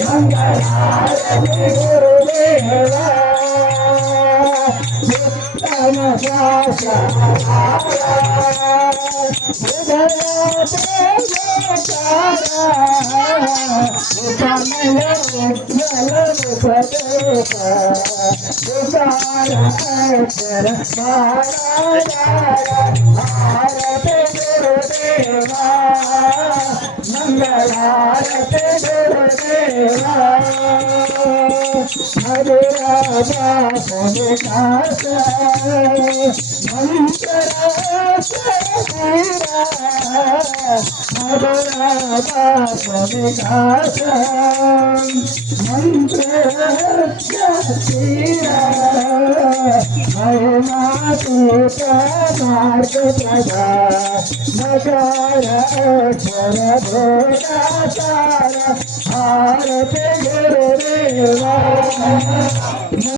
मंगलारती गुरुदेवा उत्तम शास्त्र मंगलारती गुरुदेवा हरे राजा विकास मंत्र हरे राजा विकास मंत्र मार्ग प्रजा नगर अक्षर भोगाचार आरती गुरुदेवा।